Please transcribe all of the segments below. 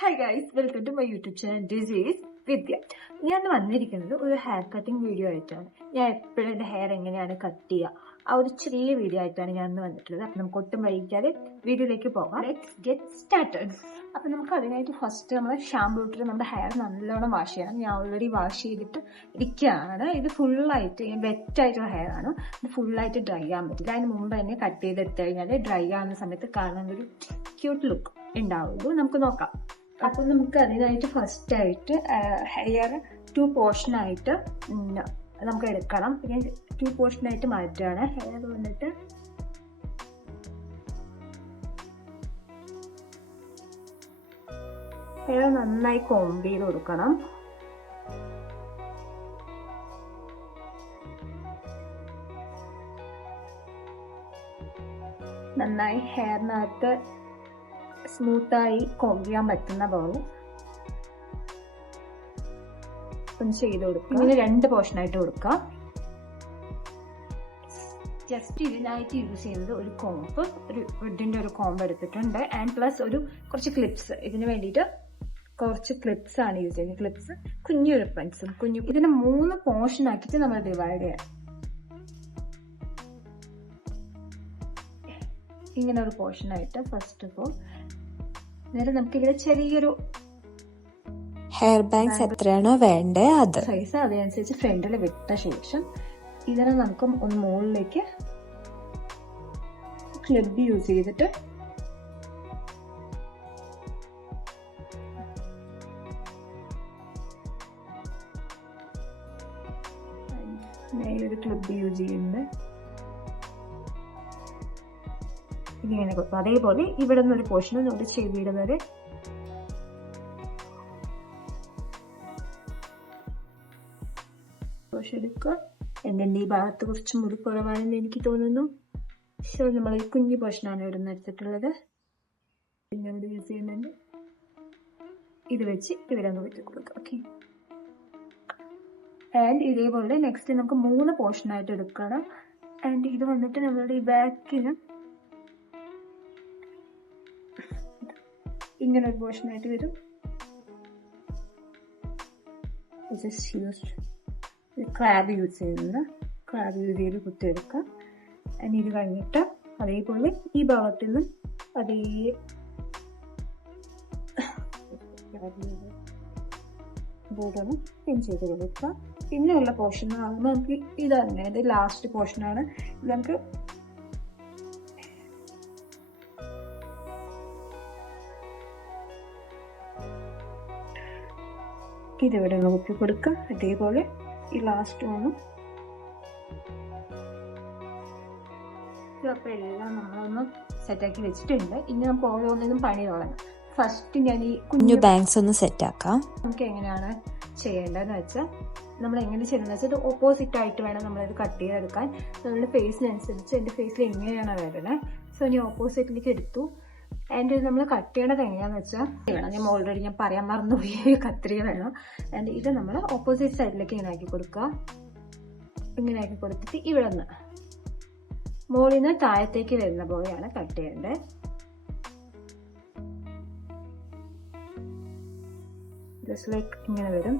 Hi guys, welcome to my YouTube channel. This is Vidya. ഞാൻ വന്നിരിക്കുന്നത് ഒരു ഹെയർ കട്ടിംഗ് വീഡിയോ ആയിട്ടാണ്. ഞാൻ എപ്പോഴും എൻ്റെ ഹെയർ എങ്ങനെയാണ് കട്ട് ചെയ്യുക ആ ഒരു ചെറിയ വീഡിയോ ആയിട്ടാണ് ഞാൻ ഇന്ന് വന്നിട്ടുള്ളത്. അപ്പം നമുക്ക് ഒട്ടും വൈകിക്കാതെ വീഡിയോയിലേക്ക് പോകാം. Let's get started. അപ്പം നമുക്ക് അതിനായിട്ട് ഫസ്റ്റ് നമ്മൾ ഷാമ്പൂ ഇട്ടിട്ട് നമ്മുടെ ഹെയർ നല്ലോണം വാഷ് ചെയ്യണം. ഞാൻ ഓൾറെഡി വാഷ് ചെയ്തിട്ട് ഇരിക്കുകയാണ്. ഇത് ഫുള്ളായിട്ട് വെറ്റായിട്ടുള്ള ഹെയർ ആണ്. ഇത് ഫുള്ളായിട്ട് ഡ്രൈ ആകാൻ പറ്റില്ല. അതിന് മുമ്പ് തന്നെ കട്ട് ചെയ്തെടുത്തു കഴിഞ്ഞാൽ ഡ്രൈ ആകുന്ന സമയത്ത് കാണാൻ ഒരു ക്യൂട്ട് ലുക്ക് ഉണ്ടാവുള്ളൂ. നമുക്ക് നോക്കാം. അപ്പം നമുക്ക് അതിനായിട്ട് ഫസ്റ്റ് ആയിട്ട് ഹെയർ 2 പോർഷനായിട്ട് നമുക്ക് എടുക്കണം. പിന്നെ 2 പോർഷനായിട്ട് മാറ്റുകയാണ്. ഹെയർ വന്നിട്ട് ഹെയർ നന്നായി കോംബ് ചെയ്ത് കൊടുക്കണം. നന്നായി ഹെയറിനകത്ത് സ്മൂത്തായി കോംബ് ചെയ്യാൻ പറ്റുന്ന പോലെ ഒന്ന് ചെയ്ത് കൊടുക്കുക. ഇങ്ങനെ 2 പോർഷനായിട്ട് കൊടുക്കുക. ജസ്റ്റ് ഇതിനായിട്ട് യൂസ് ചെയ്യുന്നത് ഒരു കോംബ്, ഒരു വുഡിന്റെ ഒരു കോംബ് എടുത്തിട്ടുണ്ട്. ആൻഡ് പ്ലസ് കുറച്ച് ക്ലിപ്സ്. ഇതിന് വേണ്ടിയിട്ട് കുറച്ച് ക്ലിപ്സ് ആണ് യൂസ് ചെയ്യുന്നത്. ക്ലിപ്സ്, കുഞ്ഞു റിബൺസും ഇതിനെ 3 പോർഷൻ ആക്കിയിട്ട് നമ്മൾ ഡിവൈഡ് ചെയ്യാം. ഇങ്ങനെ ഒരു പോർഷൻ ആയിട്ട് ഫസ്റ്റ് ഓഫ് ഓൾ നേരെ നമുക്ക് ഇവിടെ ചെറിയൊരു ഹെയർ ബാങ്ക്സ് എത്രയാണോ വേണ്ടേ അത് സൈസ് അതനുസരിച്ച് ഫ്രണ്ടിൽ വിട്ട ശേഷം ഇതിനെ നമുക്ക് ഒന്ന് മുകളിലേക്ക് ക്ലിപ്പ് യൂസ് ചെയ്തിട്ട് ഒരു ക്ലിപ്പ് യൂസ് ചെയ്യുന്നുണ്ട്. ഇങ്ങനെ കൊടുക്കും. അതേപോലെ ഇവിടെ നിന്നൊരു പോർഷൻ നമ്മൾ ചെയ്തിടുന്നത് എടുക്കുക. എൻ്റെ ഈ ഭാഗത്ത് കുറച്ച് മുടി കുറവാണെന്ന് എനിക്ക് തോന്നുന്നു. സോ നമ്മൾ ഈ കുഞ്ഞു പോർഷനാണ് ഇവിടെ നിന്ന് എടുത്തിട്ടുള്ളത്. പിന്നെ ഇവിടെ യൂസ് ചെയ്യുന്നുണ്ട്. ഇത് വെച്ച് ഇവിടെ ഒന്ന് വെച്ച് കൊടുക്കുക. ഓക്കെ. ആൻഡ് ഇതേപോലെ നെക്സ്റ്റ് നമുക്ക് 3 പോർഷനായിട്ട് എടുക്കണം. ആൻഡ് ഇത് വന്നിട്ട് നമ്മളുടെ ഈ ബാക്കിന് ഇങ്ങനെ ഒരു പോർഷനായിട്ട് വരും. ക്രാബ് യൂസ് ചെയ്യുന്നത്, ക്രാബ് യൂസ് ചെയ്ത് കുത്തിയെടുക്കാം. ആൻഡ് ഇത് കഴിഞ്ഞിട്ട് അതേപോലെ ഈ ഭാഗത്ത് നിന്നും അതേ ബോർഡൊന്ന് പിൻ ചെയ്ത് കൊടുക്കുക. പിന്നെയുള്ള പോർഷൻ ആകുമ്പോൾ നമുക്ക് ഇത് തന്നെ, ഇത് ലാസ്റ്റ് പോർഷനാണ്. ഇത് നമുക്ക് ഇതിവിടെ നോക്കി കൊടുക്കുക. അതേപോലെ ഈ ലാസ്റ്റ് വേണം. അപ്പൊ എല്ലാം നമ്മളൊന്ന് സെറ്റാക്കി വെച്ചിട്ടുണ്ട്. ഇനി നമുക്ക് ഓരോന്നിനും പണി തുടങ്ങാം. ഫസ്റ്റ് ഞാൻ ഈ കുഞ്ഞു ബാങ്ക്സ് ഒന്ന് സെറ്റ് ആക്കാം. നമുക്ക് എങ്ങനെയാണ് ചെയ്യേണ്ടതെന്ന് വെച്ചാൽ നമ്മൾ എങ്ങനെ ചെയ്യണമെന്ന് വെച്ചാൽ ഇത് ഓപ്പോസിറ്റ് ആയിട്ട് വേണം നമ്മളിത് കട്ട് ചെയ്തെടുക്കാൻ. നമ്മളുടെ ഫേസിനനുസരിച്ച് എൻ്റെ ഫേസിൽ എങ്ങനെയാണ് വരുന്നത്. സോ ഞാൻ ഓപ്പോസിറ്റിലേക്ക് എടുത്തു. ആൻഡ് നമ്മൾ കട്ട് ചെയ്യണത് എങ്ങനെയാന്ന് വെച്ചാൽ വേണം, ഞാൻ ഓൾറെഡി പറയാൻ മറന്നുപോയി, കത്രിക വേണം. ആൻഡ് ഇത് നമ്മൾ ഓപ്പോസിറ്റ് സൈഡിലേക്ക് ഇങ്ങനെ ആക്കി കൊടുക്കുക. ഇങ്ങനെ ആക്കി കൊടുത്തിട്ട് ഇവിടെ നിന്ന് മുകളിൽ നിന്ന് താഴത്തേക്ക് വരുന്ന പോലെയാണ് കട്ട് ചെയ്യേണ്ടത്. ജസ്റ്റ് ലൈക്ക് ഇങ്ങനെ വരും.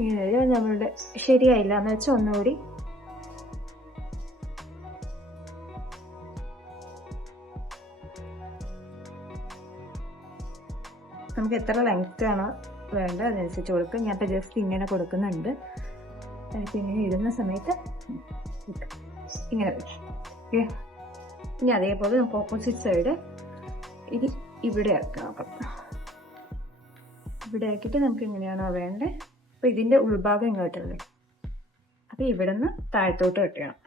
ഇങ്ങനെ വരും. നമ്മളുടെ ശരിയായില്ല എന്ന് വെച്ചാൽ ഒന്നുകൂടി നമുക്ക് എത്ര ലെങ്ത് ആണോ വേണ്ടത് അതനുസരിച്ച് കൊടുക്കുക. ഞാൻ ഇപ്പം ജസ്റ്റ് ഇങ്ങനെ കൊടുക്കുന്നുണ്ട്. അതിപ്പോൾ ഇങ്ങനെ ഇടുന്ന സമയത്ത് ഇങ്ങനെ വരും. ഓക്കെ. ഇനി അതേപോലെ നമുക്ക് ഓപ്പോസിറ്റ് സൈഡ് ഇത് ഇവിടെ ആക്കാം. നോക്കാം. ഇവിടെ ആക്കിയിട്ട് നമുക്ക് എങ്ങനെയാണോ വേണ്ടത്. അപ്പോൾ ഇതിൻ്റെ ഉൾഭാഗം ഇങ്ങോട്ടല്ലേ, അപ്പോൾ ഇവിടെ നിന്ന് താഴത്തോട്ട് കട്ട് ചെയ്യണം.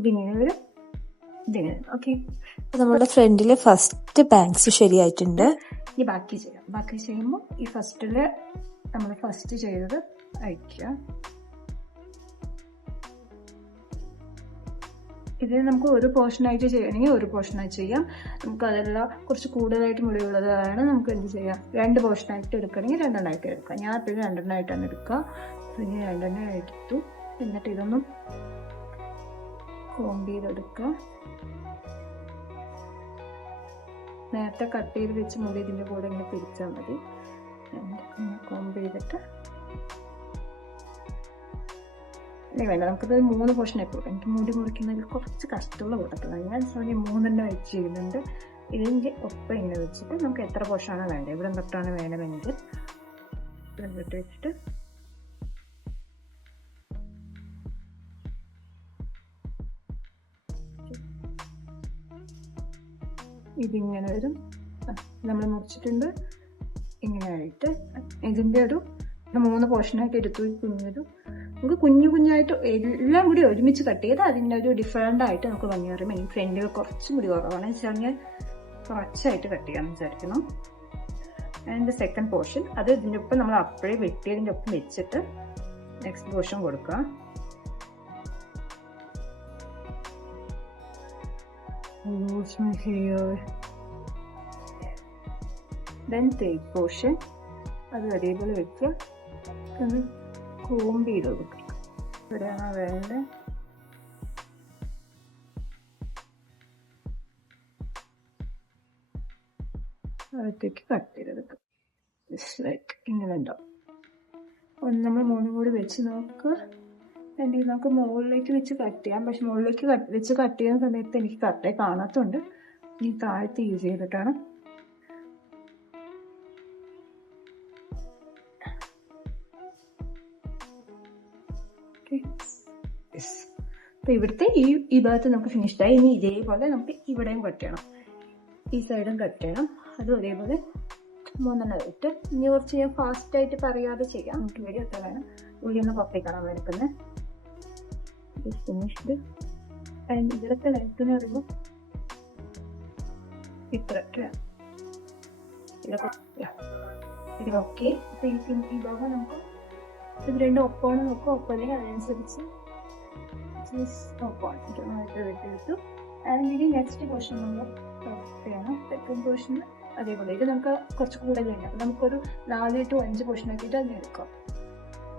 ഇതിങ്ങനെ വരും. ഇതിങ്ങനെ. ഓക്കെ. നമ്മുടെ ഫ്രണ്ടിലെ ഫസ്റ്റ് ബാങ്ക്സ് ശരിയായിട്ടുണ്ട്. ഈ ബാക്കി ചെയ്യാം. ബാക്കി ചെയ്യുമ്പോൾ ഈ ഫസ്റ്റില് നമ്മൾ ഫസ്റ്റ് ചെയ്തത് അയക്കുക. ഇത് നമുക്ക് ഒരു പോർഷനായിട്ട് ചെയ്യണമെങ്കിൽ ഒരു പോർഷനായിട്ട് ചെയ്യാം. നമുക്ക് അതെല്ലാം കുറച്ച് കൂടുതലായിട്ട് മുടിയുള്ളതാണ്, നമുക്ക് എന്ത് ചെയ്യാം, 2 പോർഷനായിട്ട് എടുക്കണമെങ്കിൽ 2 എടുക്കാം. ഞാൻ എപ്പോഴും 2 എടുക്കുക. പിന്നെ 2 എടുത്തു. എന്നിട്ട് ഇതൊന്നും കോംബ് ചെയ്തെടുക്കുക. നേരത്തെ കട്ട് ചെയ്ത് വെച്ച് മുടി ഇതിൻ്റെ കൂടെ ഇങ്ങനെ പിടിച്ചാൽ മതി. കോംബ് ചെയ്തിട്ട് വേണ്ട, നമുക്കത് 3 പോർഷൻ എപ്പോഴും. എനിക്ക് മുടി മുറിക്കുന്നതിൽ കുറച്ച് കഷ്ടമുള്ള കൂട്ടത്തിലാണ് ഞാൻ. സോ ഞാൻ 3 വെച്ച് ചെയ്യുന്നുണ്ട്. ഇതിൻ്റെ ഒപ്പം ഇങ്ങനെ വെച്ചിട്ട് നമുക്ക് എത്ര പോർഷനാണ് വേണ്ടത്, ഇവിടെ തൊട്ടാണ് വേണമെങ്കിൽ ഇവിടെ തൊട്ട് വെച്ചിട്ട് ഇതിങ്ങനെ വരും. നമ്മൾ മുറിച്ചിട്ടുണ്ട് ഇങ്ങനെ ആയിട്ട്. ഇതിൻ്റെ ഒരു 3 പോർഷനായിട്ട് എടുത്തു. കുഞ്ഞൊരു നമുക്ക് കുഞ്ഞായിട്ട് എല്ലാം കൂടി ഒരുമിച്ച് കട്ട് ചെയ്ത് അതിൻ്റെ ഒരു ഡിഫറൻ്റ് ആയിട്ട് നമുക്ക് ഭംഗി പറയും. എനിക്ക് ഫ്രണ്ടിൽ കുറച്ച് മുടി കുറവാണ് വെച്ചാൽ ഞാൻ കുറച്ചായിട്ട് കട്ട് ചെയ്യാമെന്ന് വിചാരിക്കുന്നു. ആൻഡ് സെക്കൻഡ് പോർഷൻ അത് ഇതിൻ്റെ ഒപ്പം നമ്മൾ അപ്പോഴേ വെട്ടിയതിൻ്റെ ഒപ്പം വെച്ചിട്ട് നെക്സ്റ്റ് പോർഷൻ കൊടുക്കുക. ദെൻ തേർഡ് പോർഷൻ അത് അതേപോലെ വെക്കുക. ഒന്ന് കോംബ് ചെയ്ത് കൊടുക്കുക. ഇവിടെയാണ് വേണ്ടത്. അകത്തേക്ക് കട്ട് ചെയ്തെടുക്കുക. ജസ്റ്റ് ലൈക്ക് ഇങ്ങനെ ഉണ്ടാവും. ഒന്ന് നമ്മൾ 3 കൂടി വെച്ച് നോക്കുക. അല്ലെങ്കിൽ നമുക്ക് മുകളിലേക്ക് വെച്ച് കട്ട് ചെയ്യാം. പക്ഷെ മുകളിലേക്ക് വെച്ച് കട്ട് ചെയ്യുന്ന സമയത്ത് എനിക്ക് കറക്റ്റായി കാണാത്തതുകൊണ്ട് ഈ താഴത്ത് യൂസ് ചെയ്തിട്ടാണ്. അപ്പൊ ഇവിടുത്തെ ഈ ഭാഗത്ത് നമുക്ക് ഫിനിഷ്ഡായി. ഇനി ഇതേപോലെ നമുക്ക് ഇവിടെയും കട്ട് ചെയ്യണം, ഈ സൈഡും കട്ട് ചെയ്യണം. അതും അതേപോലെ 3 ഇട്ട്. ഇനി കുറച്ച് ഞാൻ ഫാസ്റ്റായിട്ട് പറയാതെ ചെയ്യാം. നമുക്ക് വീഡിയോ ഒക്കെ വേണം. ഉള്ളിൽ പുറത്തേക്കാണ് എടുക്കുന്നത്. ഫിനിഷ്ഡ്. ആൻഡ് ഇതിലൊക്കെ ലെങ്ത് എന്ന് പറയുമ്പോൾ ഇത്രയൊക്കെ ഇതിലൊക്കെ. അപ്പൊ ഈ ഭാഗം നമുക്ക് ഇത് 2 ഒപ്പമാണ് നോക്കുക. ഒപ്പല്ലെങ്കിൽ അതിനനുസരിച്ച് വിട്ടെടുത്തു. ആൻഡ് ഇനി നെക്സ്റ്റ് പോർഷൻ നമ്മൾ ചെയ്യണം. സെക്കൻഡ് പോർഷന് അതേപോലെ ഇത് നമുക്ക് കുറച്ച് കൂടുതലുണ്ട്. അപ്പം നമുക്കൊരു 4 to 5 പോർഷൻ ആക്കിയിട്ട് അതിന് എടുക്കാം.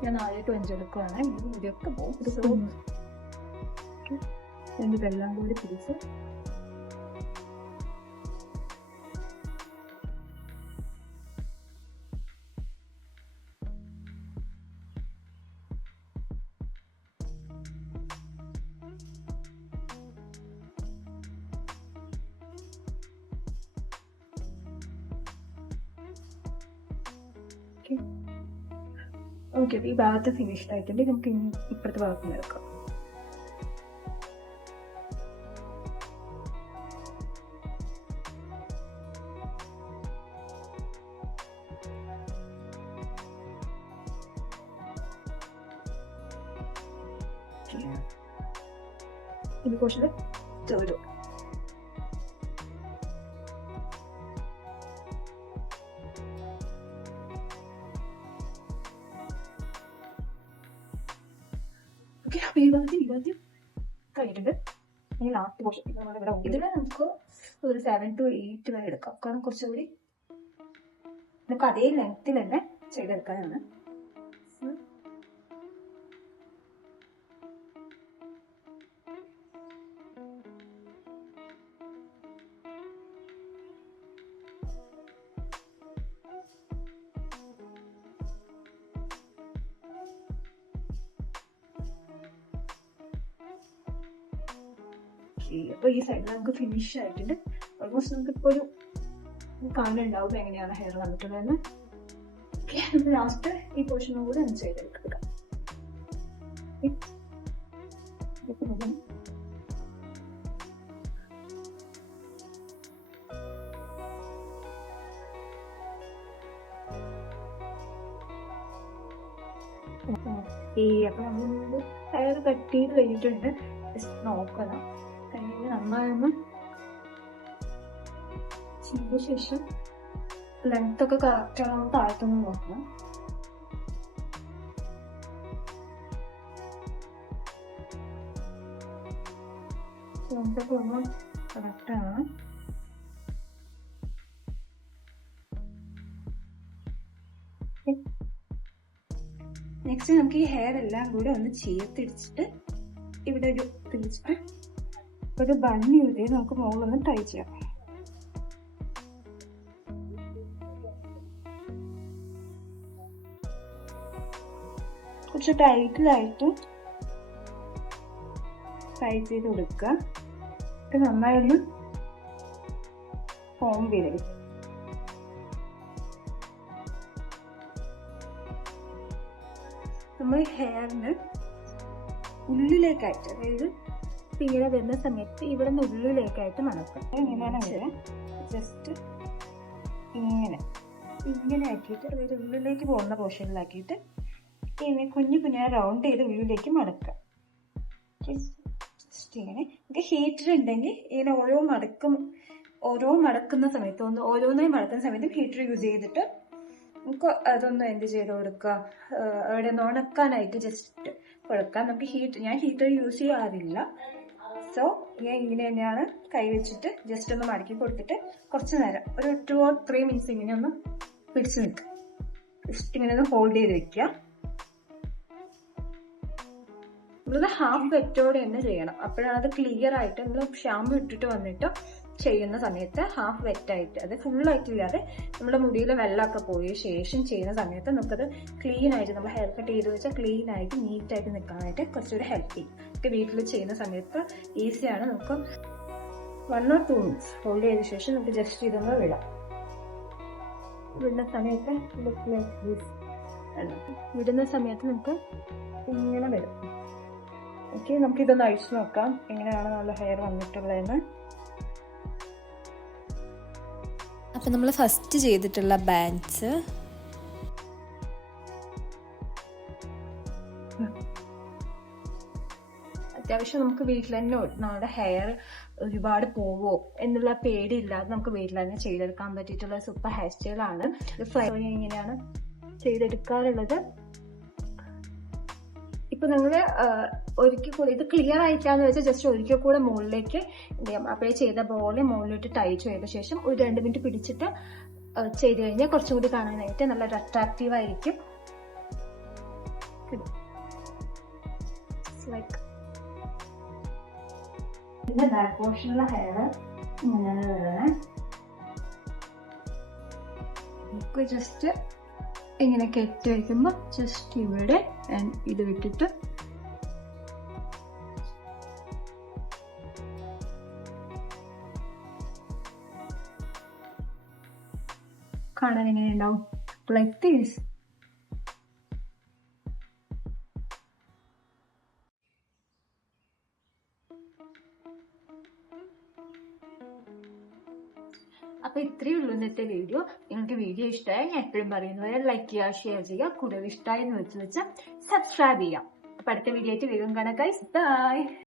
ഞാൻ 4 to 5 എടുക്കുകയാണ്. ഇതൊക്കെ പോകും. ഇതെല്ലാം കൂടി പിടിച്ച് ഓക്കെ. ഈ ഭാഗത്ത് ഫിനിഷ്ഡ് ആയിട്ടുണ്ട്. നമുക്ക് ഇനി ഇപ്പുറത്തെ ഭാഗത്ത് എടുക്കാം. ഇത് കുറച്ച് ചെറുത്. ഓക്കെ. അപ്പൊ ഈ ഭാഗത്ത് കഴിഞ്ഞിട്ടുണ്ട്. ഇനി ലാസ്റ്റ് പോർഷൻ ഇതിൽ നമുക്ക് ഒരു 7 to 8 വരെ എടുക്കാം. കാരണം കുറച്ചുകൂടി നമുക്ക് അതേ ലെങ്ത്തിൽ തന്നെ ചെയ്തെടുക്കാനാണ്. അപ്പൊ ഈ സൈഡിൽ നമുക്ക് ഫിനിഷ് ആയിട്ടുണ്ട്. ഓൾമോസ്റ്റ് നമുക്ക് ഇപ്പോൾ ഒരു കാണുന്നുണ്ടാവും എങ്ങനെയാണ് ഹെയർ വന്നിട്ടുള്ളതെന്ന്. ഓക്കെ. ലാസ്റ്റ് ഈ പോർഷനും കൂടെ ഒന്ന് ചെയ്തെടുക്കുക. അപ്പൊ നമ്മൾ ഹെയർ കട്ട് ചെയ്ത് കഴിഞ്ഞിട്ടുണ്ട്. നോക്കണം കയ്യിൽ നന്നായൊന്ന് ചെയ്ത ശേഷം ലെങ്ത് ഒക്കെ കറക്റ്റ് ആണോ താഴ്ത്തൊന്ന് നോക്കണം. ഇതൊക്കെ കറക്റ്റാണ്. നെക്സ്റ്റ് നമുക്ക് ഈ ഹെയർ എല്ലാം കൂടെ ഒന്ന് ചേർത്തിടിച്ചിട്ട് ഇവിടെ ഒരു തിരിച്ചിട്ട് ഒരു ബൺ യൂസ് ചെയ്ത് നമുക്ക് മുകളിലൊന്ന് ടൈ ചെയ്യാം. കുറച്ച് ടൈറ്റിലായിട്ട് ടൈ ചെയ്ത് കൊടുക്കുക. ഇത് നന്നായൊന്ന് ഫോം ചെയ്ത് നമ്മൾ ഹെയറിന് ഉള്ളിലേക്കായിട്ട്, അതായത് ഇങ്ങനെ വരുന്ന സമയത്ത് ഇവിടെ നിന്ന് ഉള്ളിലേക്കായിട്ട് മണക്കാം. എങ്ങനെയാണ് വരിക, ജസ്റ്റ് ഇങ്ങനെ ആക്കിയിട്ട്, അതായത് ഉള്ളിലേക്ക് പോകുന്ന പോർഷനിലാക്കിയിട്ട് ഇങ്ങനെ കുഞ്ഞു റൗണ്ട് ചെയ്ത് ഉള്ളിലേക്ക് മടക്കുക. ജസ്റ്റ് ഇങ്ങനെ. നമുക്ക് ഹീറ്റർ ഉണ്ടെങ്കിൽ ഇങ്ങനെ ഓരോ മടക്കുന്ന സമയത്ത് ഓരോന്നായി മടക്കുന്ന സമയത്ത് ഹീറ്റർ യൂസ് ചെയ്തിട്ട് നമുക്ക് അതൊന്ന് എന്ത് ചെയ്ത് കൊടുക്കുക, അവിടെ ഒന്ന് ഉണക്കാനായിട്ട് ജസ്റ്റ് കൊടുക്കാം. നമുക്ക് ഞാൻ ഹീറ്റർ യൂസ് ചെയ്യാറില്ല. സോ ഞാൻ ഇങ്ങനെ തന്നെയാണ് കൈ വെച്ചിട്ട് ജസ്റ്റ് ഒന്ന് മടക്കി കൊടുത്തിട്ട് കുറച്ച് നേരം ഒരു 2 or 3 minutes ഇങ്ങനെ ഒന്ന് പിടിച്ച് നിൽക്കുക. ജസ്റ്റ് ഇങ്ങനെ ഒന്ന് ഹോൾഡ് ചെയ്ത് വെക്കുക. നമ്മളത് ഹാഫ് വെറ്റോടെ തന്നെ ചെയ്യണം. അപ്പോഴാണ് അത് ക്ലിയർ ആയിട്ട് നമ്മൾ ഷാമ്പു ഇട്ടിട്ട് വന്നിട്ട് ചെയ്യുന്ന സമയത്ത് ഹാഫ് വെറ്റായിട്ട്, അത് ഫുള്ളായിട്ടില്ലാതെ നമ്മുടെ മുടിയിലെ വെള്ളമൊക്കെ പോയ ശേഷം ചെയ്യുന്ന സമയത്ത് നമുക്കത് ക്ലീൻ ആയിട്ട്, നമ്മൾ ഹെയർ കട്ട് ചെയ്ത് വെച്ചാൽ ക്ലീൻ ആയിട്ട് നീറ്റായിട്ട് നിൽക്കാനായിട്ട് കുറച്ചുകൂടി ഹെൽപ്പ് ചെയ്യും. ഒക്കെ വീട്ടിൽ ചെയ്യുന്ന സമയത്ത് ഈസിയാണ്. നമുക്ക് 1 or 2 minutes ഹോൾഡ് ചെയ്ത ശേഷം നമുക്ക് ജസ്റ്റ് ഇതൊന്ന് വിടുന്ന സമയത്ത് നമുക്ക് ഇങ്ങനെ വരും. ഓക്കെ, നമുക്കിതൊന്ന് അഴിച്ചു നോക്കാം എങ്ങനെയാണ് നമ്മുടെ ഹെയർ വന്നിട്ടുള്ളതെന്ന്. അപ്പം നമ്മൾ ഫസ്റ്റ് ചെയ്തിട്ടുള്ള ബാൻഡ്സ് അത്യാവശ്യം നമുക്ക് വീട്ടിൽ തന്നെ നമ്മുടെ ഹെയർ ഒരുപാട് പോവോ എന്നുള്ള പേടിയില്ലാതെ നമുക്ക് വീട്ടിൽ തന്നെ ചെയ്തെടുക്കാൻ പറ്റിയിട്ടുള്ള സൂപ്പർ ഹെയർ സ്റ്റൈലാണ്. ഇങ്ങനെയാണ് ചെയ്തെടുക്കാറുള്ളത്. ഇപ്പൊ നിങ്ങള് ഒരിക്കൽ കൂടെ ഇത് ക്ലിയർ ആയിട്ടാന്ന് വെച്ചാൽ ജസ്റ്റ് ഒരിക്കൽ കൂടെ മുകളിലേക്ക് അപ്ലൈ ചെയ്ത പോലെ മുകളിലോട്ട് ടൈ ചെയ്ത ശേഷം ഒരു 2 minute പിടിച്ചിട്ട് ചെയ്ത് കഴിഞ്ഞാൽ കുറച്ചും കൂടി കാണാനായിട്ട് നല്ല അട്രാക്റ്റീവ് ആയിരിക്കും. പിന്നെ ബാക്ക് പോർഷനുള്ള ഹെയർ ഇങ്ങനെയാണ് വരുന്നത്. നമുക്ക് ജസ്റ്റ് ഇങ്ങനെ കെട്ടി വയ്ക്കുമ്പോൾ ജസ്റ്റ് ഇവിടെ ഇത് വിട്ടിട്ട് കാണാൻ എങ്ങനെ ഉണ്ടാവും, ലൈക്ക് ദിസ്. അപ്പൊ ഇത്രയേ ഉള്ളൂ ഇന്നത്തെ വീഡിയോ. നിങ്ങൾക്ക് വീഡിയോ ഇഷ്ടമായി, ഞാൻ എപ്പോഴും പറയുന്നത് ലൈക്ക് ചെയ്യുക, ഷെയർ ചെയ്യുക, കൂടുതൽ ഇഷ്ടമായി എന്ന് വെച്ചാൽ സബ്സ്ക്രൈബ് ചെയ്യാം. അപ്പൊ അടുത്ത വീഡിയോ ആയിട്ട് വേഗം കാണാം ഗൈസ്. ബൈ.